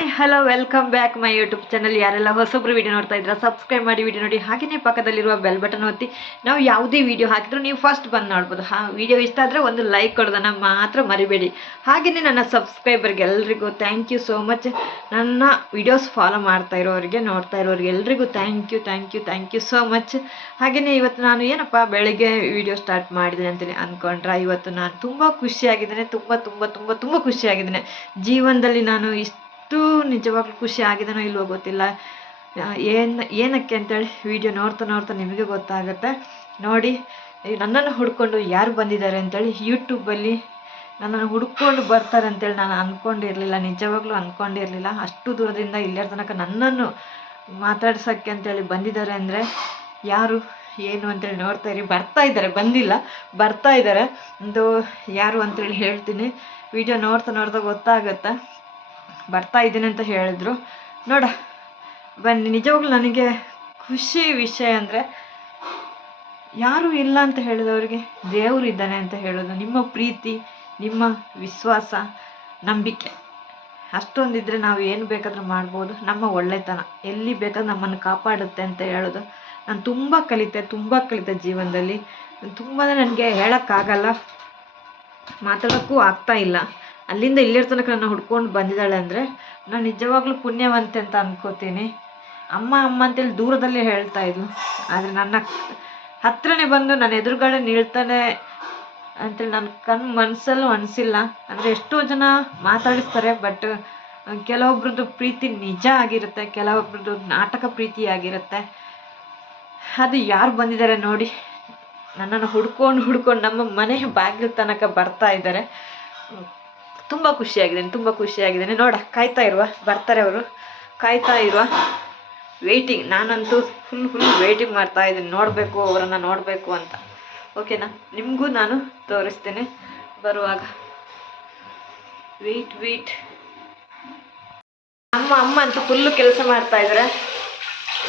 Hi hello welcome back my YouTube channel ಯಾರೆಲ್ಲ ಹೊಸೊಬ್ರು video ನೋಡ್ತಾ ಇದ್ದೀರಾ ಸಬ್ಸ್ಕ್ರೈಬ್ ಮಾಡಿ ವಿಡಿಯೋ ನೋಡಿ. ಹಾಗೆಯೇ ಪಕ್ಕದಲ್ಲಿರುವ ಬೆಲ್ ಬಟನ್ ಒತ್ತಿ. ನಾವು ಯಾವುದೇ ವಿಡಿಯೋ ಹಾಕಿದ್ರು ನೀವು ಫಸ್ಟ್ ಬಂದು ನೋಡ್ಬೋದು. ಹಾ ವಿಡಿಯೋ ಇಷ್ಟ ಆದರೆ ಒಂದು ಲೈಕ್ ಕೊಡೋದನ್ನ ಮಾತ್ರ ಮರಿಬೇಡಿ. ಹಾಗೆಯೇ ನನ್ನ ಸಬ್ಸ್ಕ್ರೈಬರ್ಗೆ ಎಲ್ರಿಗೂ ಥ್ಯಾಂಕ್ ಯು ಸೋ ಮಚ್ ನನ್ನ ವಿಡಿಯೋಸ್ ಫಾಲೋ ಮಾಡ್ತಾ ಇರೋರಿಗೆ, ನೋಡ್ತಾ ಇರೋರಿಗೆ ಎಲ್ರಿಗೂ thank you thank you thank you so much ಹಾಗೆಯೇ ಇವತ್ತು ನಾನು ಏನಪ್ಪ, ಬೆಳಿಗ್ಗೆ ವಿಡಿಯೋ ಸ್ಟಾರ್ಟ್ ಮಾಡಿದ್ದೀನಿ ಅಂತೇಳಿ ಅಂದ್ಕೊಂಡ್ರೆ ಇವತ್ತು ನಾನು ತುಂಬ ಖುಷಿಯಾಗಿದ್ದೇನೆ. ತುಂಬ ತುಂಬ ತುಂಬ ತುಂಬ ಖುಷಿಯಾಗಿದ್ದೇನೆ. ಜೀವನದಲ್ಲಿ ನಾನು ಇಷ್ಟು ನಿಜವಾಗ್ಲೂ ಖುಷಿ ಆಗಿದೆನೋ ಇಲ್ವೋ ಗೊತ್ತಿಲ್ಲ. ಏನು, ಏನಕ್ಕೆ ಅಂತೇಳಿ ವಿಡಿಯೋ ನೋಡ್ತಾ ನೋಡ್ತಾ ನಿಮಗೆ ಗೊತ್ತಾಗುತ್ತೆ. ನೋಡಿ ನನ್ನನ್ನು ಹುಡ್ಕೊಂಡು ಯಾರು ಬಂದಿದ್ದಾರೆ ಅಂತೇಳಿ ಯೂಟ್ಯೂಬಲ್ಲಿ ನನ್ನನ್ನು ಹುಡ್ಕೊಂಡು ಬರ್ತಾರೆ ಅಂತೇಳಿ ನಾನು ಅಂದ್ಕೊಂಡಿರಲಿಲ್ಲ ನಿಜವಾಗ್ಲೂ ಅಂದ್ಕೊಂಡಿರಲಿಲ್ಲ ಅಷ್ಟು ದೂರದಿಂದ ಇಲ್ಲರ ತನಕ ನನ್ನನ್ನು ಮಾತಾಡ್ಸೋಕ್ಕೆ ಅಂತೇಳಿ ಬಂದಿದ್ದಾರೆ ಅಂದರೆ ಯಾರು, ಏನು ಅಂತೇಳಿ ನೋಡ್ತಾ ಇರಿ. ಬರ್ತಾ ಇದ್ದಾರೆ, ಬಂದಿಲ್ಲ, ಬರ್ತಾ ಇದ್ದಾರೆ. ಒಂದು ಯಾರು ಅಂತೇಳಿ ಹೇಳ್ತೀನಿ. ವಿಡಿಯೋ ನೋಡ್ತಾ ನೋಡ್ತಾ ಗೊತ್ತಾಗುತ್ತೆ. ಬರ್ತಾ ಇದ್ದೀನಿ ಅಂತ ಹೇಳಿದ್ರು. ನೋಡ, ಬನ್ನಿ, ನಿಜವಾಗ್ಲೂ ನನಗೆ ಖುಷಿ ವಿಷಯ ಅಂದರೆ ಯಾರೂ ಇಲ್ಲ ಅಂತ ಹೇಳಿದವ್ರಿಗೆ ದೇವರು ಇದ್ದಾನೆ ಅಂತ ಹೇಳೋದು. ನಿಮ್ಮ ಪ್ರೀತಿ, ನಿಮ್ಮ ವಿಶ್ವಾಸ, ನಂಬಿಕೆ, ಅಷ್ಟೊಂದಿದ್ರೆ ನಾವು ಏನು ಬೇಕಾದರೂ ಮಾಡ್ಬೋದು. ನಮ್ಮ ಒಳ್ಳೆತನ, ಎಲ್ಲಿ ಬೇಕಾದ್ರೂ ನಮ್ಮನ್ನು ಕಾಪಾಡುತ್ತೆ ಅಂತ ಹೇಳೋದು. ನಾನು ತುಂಬ ಕಲಿತೆ ತುಂಬ ಕಲಿತೆ ಜೀವನದಲ್ಲಿ. ತುಂಬಾ ನನಗೆ ಹೇಳೋಕ್ಕಾಗಲ್ಲ, ಮಾತಾಡೋಕ್ಕೂ ಆಗ್ತಾ ಇಲ್ಲ. ಅಲ್ಲಿಂದ ಇಲ್ಲಿರ ತನಕ ನನ್ನ ಹುಡ್ಕೊಂಡು ಬಂದಿದ್ದಾಳೆ ಅಂದರೆ ನಾನು ನಿಜವಾಗ್ಲೂ ಪುಣ್ಯವಂತೆ ಅಂತ ಅನ್ಕೋತೀನಿ. ಅಮ್ಮ ಅಮ್ಮ ಅಂತೇಳಿ ದೂರದಲ್ಲೇ ಹೇಳ್ತಾ ಇದ್ಲು. ಆದರೆ ನನ್ನ ಹತ್ರನೇ ಬಂದು ನನ್ನ ಎದುರುಗಡೆ ನಿಲ್ತಾನೆ ಅಂತೇಳಿ ನನ್ನ ಕಣ್ ಮನಸ್ಸಲ್ಲೂ ಅನಿಸಿಲ್ಲ. ಅಂದರೆ ಎಷ್ಟೋ ಜನ ಮಾತಾಡಿಸ್ತಾರೆ ಬಟ್ ಕೆಲವೊಬ್ರದ್ದು ಪ್ರೀತಿ ನಿಜ ಆಗಿರುತ್ತೆ, ಕೆಲವೊಬ್ರದ್ದು ನಾಟಕ ಪ್ರೀತಿ ಆಗಿರುತ್ತೆ. ಅದು ಯಾರು ಬಂದಿದ್ದಾರೆ ನೋಡಿ, ನನ್ನನ್ನು ಹುಡ್ಕೊಂಡು ಹುಡ್ಕೊಂಡು ನಮ್ಮ ಮನೆ ಬಾಗಿಲು ತನಕ ಬರ್ತಾ ಇದ್ದಾರೆ. ತುಂಬ ಖುಷಿಯಾಗಿದ್ದೇನೆ ತುಂಬ ಖುಷಿಯಾಗಿದ್ದೇನೆ ನೋಡ, ಕಾಯ್ತಾ ಇರುವ, ಬರ್ತಾರೆ ಅವರು. ಕಾಯ್ತಾ ಇರುವ ವೆಯ್ಟಿಂಗ್ ನಾನಂತೂ ಫುಲ್ ಫುಲ್ ವೆಯ್ಟಿಂಗ್ ಮಾಡ್ತಾ ಇದ್ದೀನಿ. ನೋಡಬೇಕು, ಅವರನ್ನು ನೋಡಬೇಕು ಅಂತ. ಓಕೆನಾ ನಿಮಗೂ ನಾನು ತೋರಿಸ್ತೇನೆ. ಬರುವಾಗ. ವೆಯ್ಟ್ ವೆಯ್ಟ್ ನಮ್ಮ ಅಮ್ಮ ಅಂತೂ ಫುಲ್ಲು ಕೆಲಸ ಮಾಡ್ತಾ ಇದ್ದಾರೆ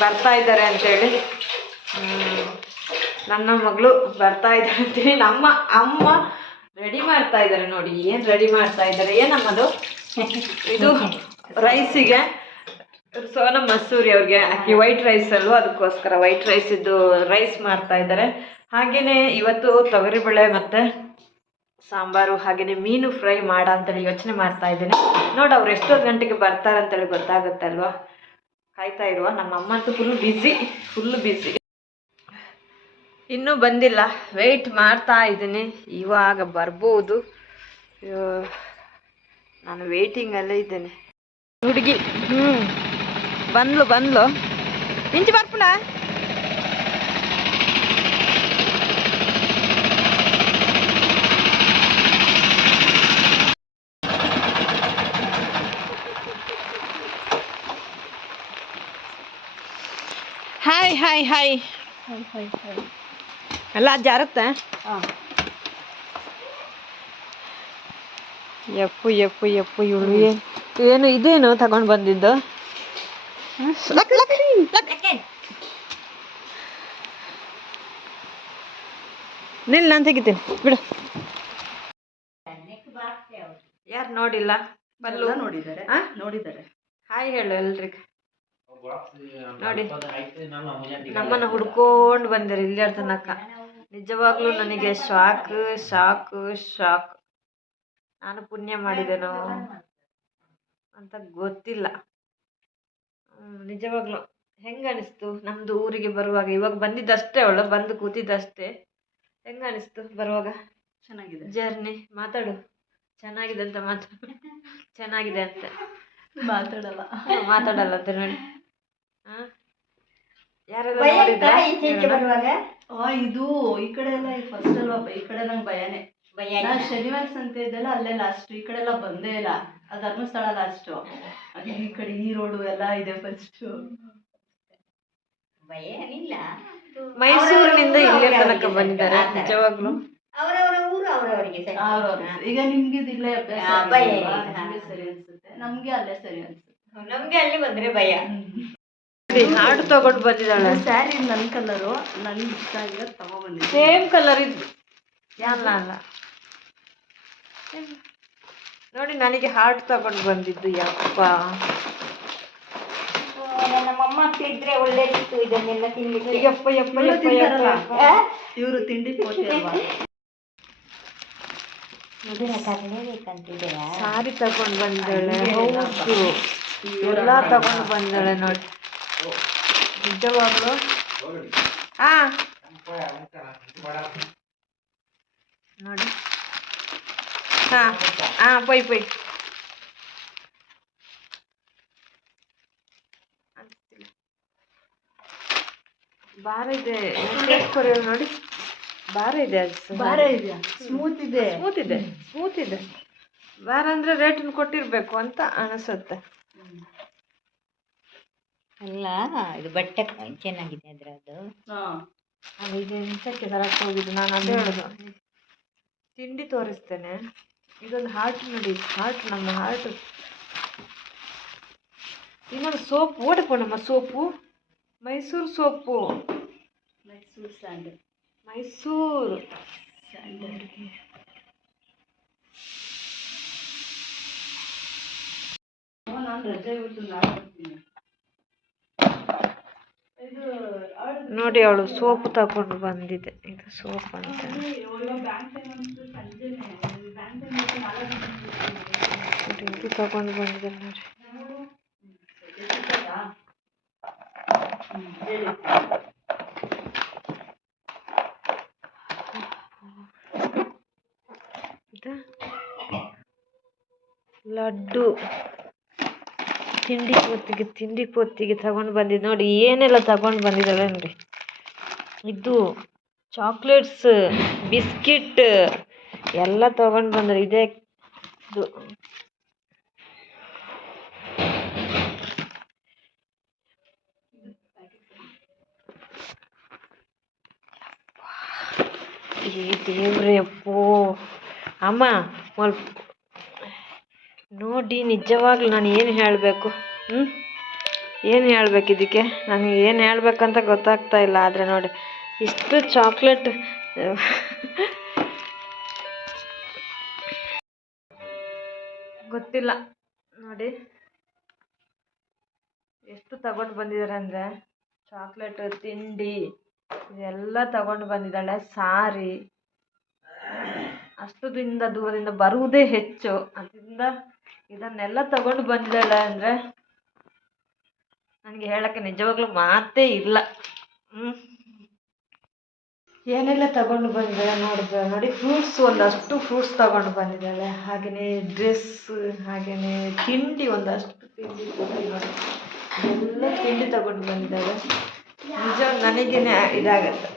ಬರ್ತಾ ಇದ್ದಾರೆ ಅಂತೇಳಿ. ನನ್ನ ಮಗಳು ಬರ್ತಾ ಇದ್ದಾರೆ ಅಂತೇಳಿ. ನಮ್ಮ ಅಮ್ಮ ರೆಡಿ ಮಾಡ್ತಾ ಇದ್ದಾರೆ ನೋಡಿ, ಏನು ರೆಡಿ ಮಾಡ್ತಾ ಇದ್ದಾರೆ? ಏನಮ್ಮದು? ಇದು ರೈಸಿಗೆ ಸೋನ ಮಸೂರಿ ಅವ್ರಿಗೆ ಅಕ್ಕಿ ವೈಟ್ ರೈಸ್ ಅಲ್ವಾ? ಅದಕ್ಕೋಸ್ಕರ ವೈಟ್ ರೈಸ್ ಇದ್ದು ರೈಸ್ ಮಾಡ್ತಾ ಇದ್ದಾರೆ. ಹಾಗೆಯೇ ಇವತ್ತು ತೊಗರಿಬೇಳೆ ಮತ್ತು ಸಾಂಬಾರು ಹಾಗೆಯೇ ಮೀನು ಫ್ರೈ ಮಾಡ ಅಂತೇಳಿ ಯೋಚನೆ ಮಾಡ್ತಾ ಇದ್ದೇನೆ. ನೋಡಿ, ಅವ್ರು ಎಷ್ಟೊತ್ತು ಗಂಟೆಗೆ ಬರ್ತಾರೆ ಅಂತೇಳಿ ಗೊತ್ತಾಗುತ್ತೆ ಅಲ್ವಾ? ಕಾಯ್ತಾ ಇರುವ, ನಮ್ಮ ಅಮ್ಮ ಅಂತೂ ಫುಲ್ ಬ್ಯುಸಿ ಫುಲ್ ಬ್ಯುಸಿ ಇನ್ನೂ ಬಂದಿಲ್ಲ. ವೆಯ್ಟ್ ಮಾಡ್ತಾ ಇದ್ದೀನಿ. ಇವಾಗ ಬರ್ಬೋದು. ನಾನು ವೇಟಿಂಗಲ್ಲೇ ಇದ್ದೇನೆ. ಹುಡುಗಿ ಹ್ಞೂ ಬಂದ್ಲು ಬಂದ್ಲು. ಇಂಚು ಬರ್ಪುಣ ಹಾಯ್ ಹಾಯ್ ಹಾಯ್ ಎಲ್ಲ ಜಾರತ್ತ ಎಪ್ಪು ಎಪ್ಪು ಎಪ್ಪು ಇವಳು ಏನು? ಏನು ಇದೇನು ತಗೊಂಡು ಬಂದಿದ್ದು. ನಿಲ್ ನಾನು ತೆಗಿತೀನಿ. ಬಿಡು. ಯಾರು ನೋಡಿಲ್ಲ? ಬಲ್ಲು ನೋಡಿದ್ದಾರೆ. ಆ? ನೋಡಿದ್ದಾರೆ. ಹಾಯ್ ಹೇಳು ಎಲ್ರಿಗೆ. ನೋಡಿ. ನಮ್ಮನ್ನ ಹುಡ್ಕೊಂಡು ಬಂದಿರಿ ಇಲ್ಲಿ ತನಕ. ನಿಜವಾಗ್ಲೂ ನನಗೆ ಶಾಕ್ ಶಾಕ್ ಶಾಕ್. ನಾನು ಪುಣ್ಯ ಮಾಡಿದೆನೋ ಅಂತ ಗೊತ್ತಿಲ್ಲ. ನಿಜವಾಗ್ಲೂ. ಹೆಂಗ ಅನಿಸ್ತು ನಮ್ದು ಊರಿಗೆ ಬರುವಾಗ? ಇವಾಗ ಬಂದಿದ್ದಷ್ಟೇ ಅವಳು ಬಂದು ಕೂತಿದ್ದಷ್ಟೇ. ಹೆಂಗ ಅನಿಸ್ತು ಬರುವಾಗ? ಚೆನ್ನಾಗಿದೆ. ಜರ್ನಿ ಮಾತಾಡು. ಚೆನ್ನಾಗಿದೆ ಅಂತ ಮಾತಾಡು ಚೆನ್ನಾಗಿದೆ ಅಂತ. ಮಾತಾಡಲ್ಲ. ಮಾತಾಡಲ್ಲ ಅಂತ ನೋಡಿ ಹಾ? ಹೇಳೋಣ? ಆ ಇದು ಈ ಕಡೆ ಎಲ್ಲ ಫಸ್ಟ್ ಅಲ್ವಾ? ಈ ಕಡೆ ನಂಗೆ ಭಯನೇ. ಭಯ ಶನಿವಾರ ಸಂತೆ ಇದ್ದೆಲ್ಲ ಅಲ್ಲೇ ಲಾಸ್ಟ್ ಈ ಕಡೆ ಎಲ್ಲ ಬಂದೇ ಇಲ್ಲ. ಅದು ಧರ್ಮಸ್ಥಳ ಲಾಸ್ಟ್ ಈ ಕಡೆ ಈ ರೋಡು ಎಲ್ಲ ಇದೆ ಫಸ್ಟ್ ಭಯ ಏನಿಲ್ಲ. ಮೈಸೂರಿನಿಂದ ಇಲ್ಲೇ ತನಕ ಬಂದಿದ್ದಾರೆ ನಿಜವಾಗ್ಲು. ಅವರವರ ಊರು ಅವರವರಿಗೆ. ಈಗ ನಿಮ್ಗೆ ಇಲ್ಲೇ ಭಯ ಸರಿ ಅನ್ಸುತ್ತೆ. ನಮ್ಗೆ ಅಲ್ಲೇ ಸರಿ ಅನ್ಸುತ್ತೆ. ನಮ್ಗೆ ಅಲ್ಲಿ ಬಂದ್ರೆ ಭಯ. ಹಾಡು ತಗೊಂಡು ಬಂದಿದ್ದಾಳೆ. ಸ್ಯಾರಿ ನನ್ ಕಲರು ನನ್ಗೆ ಇಷ್ಟ ಆಗಿರೋದು ತಗೊಂಡ್ಬಂದಿದ್ದೆ ಸೇಮ್ ಕಲರ್ ಇದ್ದು ಅಲ್ಲ ಅಲ್ಲ. ನೋಡಿ ನನಗೆ ಹಾರ್ಟ್ ತಗೊಂಡು ಬಂದಿದ್ದು ಯಪ್ಪ. ನಮ್ಮಮ್ಮ ತಿಂದ್ರೆ ಒಳ್ಳೇದಿತ್ತು ಇದನ್ನೆಲ್ಲ ತಿನ್ಲಿಕ್ಕೆ. ಯಪ್ಪ ಯಪ್ಪ ಇವ್ರು ಯಪ್ಪ ಯಪ್ಪ. ಇವರು ತಿಂಡಿ ಸಾರಿ ತಗೊಂಡ್ ಬಂದಳೆ ಹೌದು. ಎಲ್ಲ ತಗೊಂಡು ಬಂದಳೆ ನೋಡಿ. ನಿಜವಾಗ್ಲು? ಹಾ. ನೋಡಿ. ಹಾ ಹಾ ಬೈ ಬೈ ಭಾರ ಇದೆ. ಕೊರಿಯಲ್ ನೋಡಿ. ಭಾರ ಇದೆ ಅದು ಇದೆ ಬಾರ ಸ್ಮೂತ್ ಇದೆ. ಸ್ಮೂತ್ ಇದೆ. ಸ್ಮೂತ್ ಇದೆ. ಭಾರ ಅಂದ್ರೆ ರೇಟ್ ಕೊಟ್ಟಿರ್ಬೇಕು ಅಂತ ಅನಿಸುತ್ತೆ. ಅಲ್ಲ ಇದು ಬಟ್ಟೆ ಚೆನ್ನಾಗಿದೆ ಅದ್ರದ್ದು. ಅದು ಈಗ ಎಂತಕ್ಕೆ ತರಕ್ಕೆ ಹೋಗಿದ್ದು ನಾನು ಅದೇ ಹೇಳೋದು. ತಿಂಡಿ ತೋರಿಸ್ತೇನೆ. ಇದೊಂದು ಹಾರ್ಟ್ ನೋಡಿ ಹಾರ್ಟ್ ನಮ್ಮ ಹಾರ್ಟ್ ಇನ್ನೊಂದು soap ಓಡಪೋಣಮ್ಮ soap. Mysuru soap. Mysuru sandal. Mysuru. Sandal ನಾನು ರಜೆ ಅವ್ಳ್- ನೋಡಿ ಅವಳು ಸೋಪು ತಗೊಂಡು ಬಂದಿದೆ. ಇದು ಸೋಪ್ ಅಂತ. ಇದು ತಗೊಂಡು ಬಂದಿದೆ ನೋಡಿ. ಲಡ್ಡು. ತಿಂಡಿ ಪೂರ್ತಿಗೆ ತಿಂಡಿ ಪೂರ್ತಿಗೆ ತಗೊಂಡು ಬಂದಿದ್ದು ನೋಡಿ, ಏನೆಲ್ಲ ತಗೊಂಡು ಬಂದಿದ್ದಾಳೆ ನೋಡಿ ಇದು ಚಾಕ್ಲೇಟ್ಸ್, ಬಿಸ್ಕಿಟ್, ಎಲ್ಲ ತಗೊಂಡು ಬಂದರು. ಇದೆ ಇದು. ದೇವ್ರೆ ಅಪ್ಪೋ ಅಮ್ಮ ಸ್ವಲ್ಪ ನೋಡಿ, ನಿಜವಾಗ್ಲೂ ನಾನು ಏನು ಹೇಳಬೇಕು? ಏನು ಹೇಳ್ಬೇಕು ಇದಕ್ಕೆ? ನನಗೆ ಏನು ಹೇಳಬೇಕಂತ ಗೊತ್ತಾಗ್ತಾ ಇಲ್ಲ, ಆದರೆ ನೋಡಿ, ಇಷ್ಟು ಚಾಕ್ಲೇಟ್ ಗೊತ್ತಿಲ್ಲ. ನೋಡಿ, ಎಷ್ಟು ತಗೊಂಡು ಬಂದಿದ್ದಾರೆ ಅಂದರೆ ಚಾಕ್ಲೇಟ್ ತಿಂಡಿ, ಇದೆಲ್ಲ ತಗೊಂಡು ಬಂದಿದ್ದಾಳೆ, ಸಾರಿ. ಅಷ್ಟು ದಿನದ ದೂರದಿಂದ ಬರುವುದೇ ಹೆಚ್ಚು. ಅದರಿಂದ ಇದನ್ನೆಲ್ಲ ತಗೊಂಡು ಬಂದಿದ್ದಾಳೆ ಅಂದರೆ ನನಗೆ ಹೇಳಕ್ಕೆ ನಿಜವಾಗ್ಲೂ ಮಾತೇ ಇಲ್ಲ. ಏನೆಲ್ಲ ತಗೊಂಡು ಬಂದಿದ್ದಾಳೆ ನೋಡಿದ್ರೆ ನೋಡಿ ಫ್ರೂಟ್ಸ್ ಒಂದಷ್ಟು ಫ್ರೂಟ್ಸ್ ತಗೊಂಡು ಬಂದಿದ್ದಾಳೆ ಹಾಗೆಯೇ ಡ್ರೆಸ್ ಹಾಗೆಯೇ ತಿಂಡಿ ಒಂದಷ್ಟು ತಿಂಡಿ ಎಲ್ಲ ತಿಂಡಿ ತಗೊಂಡು ಬಂದಿದ್ದಾಳೆ ನಿಜ ನನಗೇನೆ ಇದಾಗತ್ತೆ.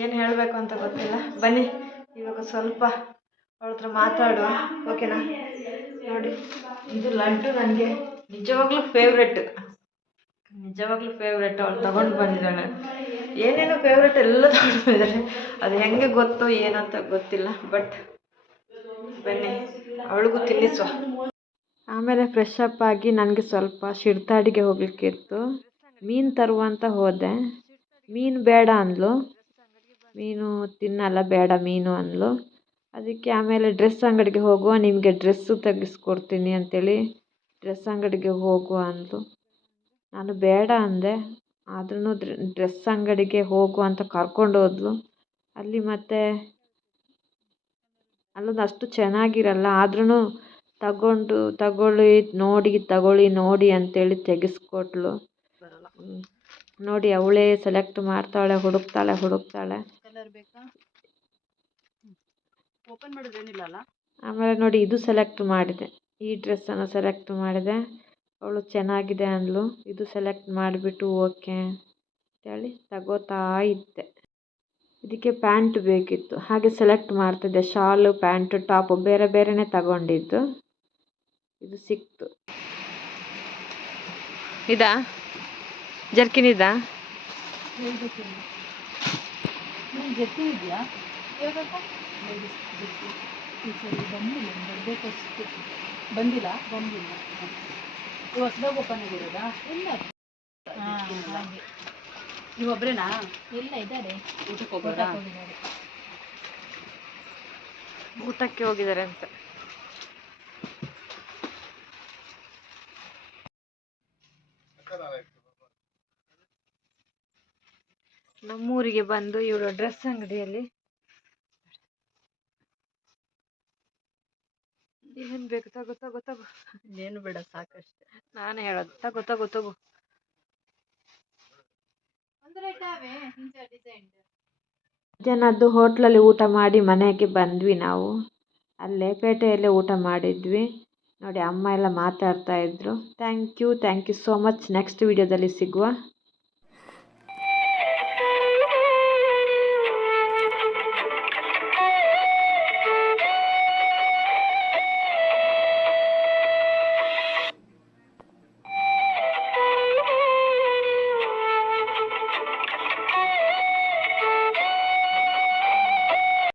ಏನು ಹೇಳಬೇಕು ಅಂತ ಗೊತ್ತಿಲ್ಲ. ಬನ್ನಿ, ಇವಾಗ ಸ್ವಲ್ಪ ಅವಳ ಹತ್ರ ಮಾತಾಡುವ ಓಕೆನಾ ನೋಡಿ, ಇದು ಲಡ್ಡು ನನಗೆ ನಿಜವಾಗ್ಲೂ ಫೇವ್ರೆಟ್ ನಿಜವಾಗ್ಲೂ ಫೇವ್ರೆಟ್ ಅವ್ಳು ತಗೊಂಡು ಬಂದಿದ್ದಾಳೆ. ಏನೇನೋ ಫೇವ್ರೆಟ್ ಎಲ್ಲ ತಗೊಂಡು ಬಂದಿದ್ದಾಳೆ. ಅದು ಹೆಂಗೆ ಗೊತ್ತು ಏನಂತ ಗೊತ್ತಿಲ್ಲ ಬಟ್ ಬನ್ನಿ, ಅವಳಿಗೂ ತಿನ್ನಿಸುವ. ಆಮೇಲೆ ಫ್ರೆಶ್ ಅಪ್ ಆಗಿ ನನಗೆ ಸ್ವಲ್ಪ ಶಿಡ್ತಾಡಿಗೆ ಹೋಗ್ಲಿಕ್ಕಿತ್ತು ಮೀನು ತರುವಂತ ಹೋದೆ. ಮೀನು ಬೇಡ ಅಂದ್ಲು. ಮೀನು ತಿನ್ನಲ್ಲ, ಬೇಡ ಮೀನು ಅಂದ್ಲು. ಅದಕ್ಕೆ ಆಮೇಲೆ ಡ್ರೆಸ್ ಅಂಗಡಿಗೆ ಹೋಗುವ ನಿಮಗೆ ಡ್ರೆಸ್ಸು ತೆಗೆಸ್ಕೊಡ್ತೀನಿ ಅಂತೇಳಿ ಡ್ರೆಸ್ ಅಂಗಡಿಗೆ ಹೋಗುವ ಅಂದಳು ನಾನು ಬೇಡ ಅಂದೆ ಆದ್ರೂ ಡ್ರೆಸ್ ಅಂಗಡಿಗೆ ಹೋಗು ಅಂತ ಕರ್ಕೊಂಡು ಹೋದ್ಲು. ಅಲ್ಲಿ ಮತ್ತೆ ಅಲ್ಲೊಂದು ಅಷ್ಟು ಚೆನ್ನಾಗಿರಲ್ಲ ಆದ್ರೂ ತಗೊಂಡು ತಗೊಳ್ಳಿ ನೋಡಿ ತಗೊಳ್ಳಿ ನೋಡಿ ಅಂತೇಳಿ ತೆಗೆಸ್ಕೊಟ್ಲು. ಹ್ಮ್. ನೋಡಿ ಅವಳೇ ಸೆಲೆಕ್ಟ್ ಮಾಡ್ತಾಳೆ ಹುಡುಕ್ತಾಳೆ ಹುಡುಕ್ತಾಳೆ. ಕಲರ್ ಮಾಡಿದ್ರೆ ಓಪನ್ ಮಾಡಿದ್ರೇನಿಲ್ಲ ಅಲ್ಲ? ಆಮೇಲೆ ನೋಡಿ ಇದು ಸೆಲೆಕ್ಟ್ ಮಾಡಿದೆ. ಈ ಡ್ರೆಸ್ಸನ್ನು ಸೆಲೆಕ್ಟ್ ಮಾಡಿದೆ. ಅವಳು ಚೆನ್ನಾಗಿದೆ ಅಂದಳು ಇದು ಸೆಲೆಕ್ಟ್ ಮಾಡಿಬಿಟ್ಟು ಓಕೆ ಅಂತೇಳಿ ತಗೋತಾ ಇದ್ದೆ. ಇದಕ್ಕೆ ಪ್ಯಾಂಟ್ ಬೇಕಿತ್ತು. ಹಾಗೆ ಸೆಲೆಕ್ಟ್ ಮಾಡ್ತಿದ್ದೆ ಶಾಲು ಪ್ಯಾಂಟು ಟಾಪು ಬೇರೆ ಬೇರೆನೇ ತಗೊಂಡಿದ್ದು. ಇದು ಸಿಕ್ತು. ಇದಾ? ಜರ್ಕಿನ್ ಇದಾ? ಜರ್ಕಿನ್. ಜೊತೆ ಇದೆಯಾ ಈ ಸರಿ ಬಂದಿಲ್ಲ? ಬರಬೇಕಷ್ಟು ಬಂದಿಲ್ಲ ಬಂದಿಲ್ಲ ನೀವು ಹೊಸದಾಗಿ ಓಪನ್ ಆಗಿರೋದಾ? ಇಲ್ಲ ನೀವು ಒಬ್ಬರೇನಾ ಇಲ್ಲ ಇದ್ದಾರೆ. ಊಟಕ್ಕೆ ಹೋಗೋದಾ ಊಟಕ್ಕೆ ಹೋಗಿದ್ದಾರೆ. ಅಂತ. ನಮ್ಮೂರಿಗೆ ಬಂದು ಇವಳು ಡ್ರೆಸ್ ಅಂಗಡಿಯಲ್ಲಿ ಏನ್ ಬೇಕು ತಗೋ ತಗೋ ತಗೋ. ಏನು ಬೇಡ ಸಾಕಷ್ಟೆ. ನಾನು ಹೇಳೋದು. ತಗೋ ತಗೋ ತಗೋ. ಮಧ್ಯಾಹ್ನದ್ದು ಹೋಟ್ಲಲ್ಲಿ ಊಟ ಮಾಡಿ ಮನೆಗೆ ಬಂದ್ವಿ ನಾವು. ಅಲ್ಲೇ ಪೇಟೆಯಲ್ಲಿ ಊಟ ಮಾಡಿದ್ವಿ. ನೋಡಿ ಅಮ್ಮ ಎಲ್ಲ ಮಾತಾಡ್ತಾ ಇದ್ರು. Thank you thank you so much next ವಿಡಿಯೋದಲ್ಲಿ ಸಿಗುವ.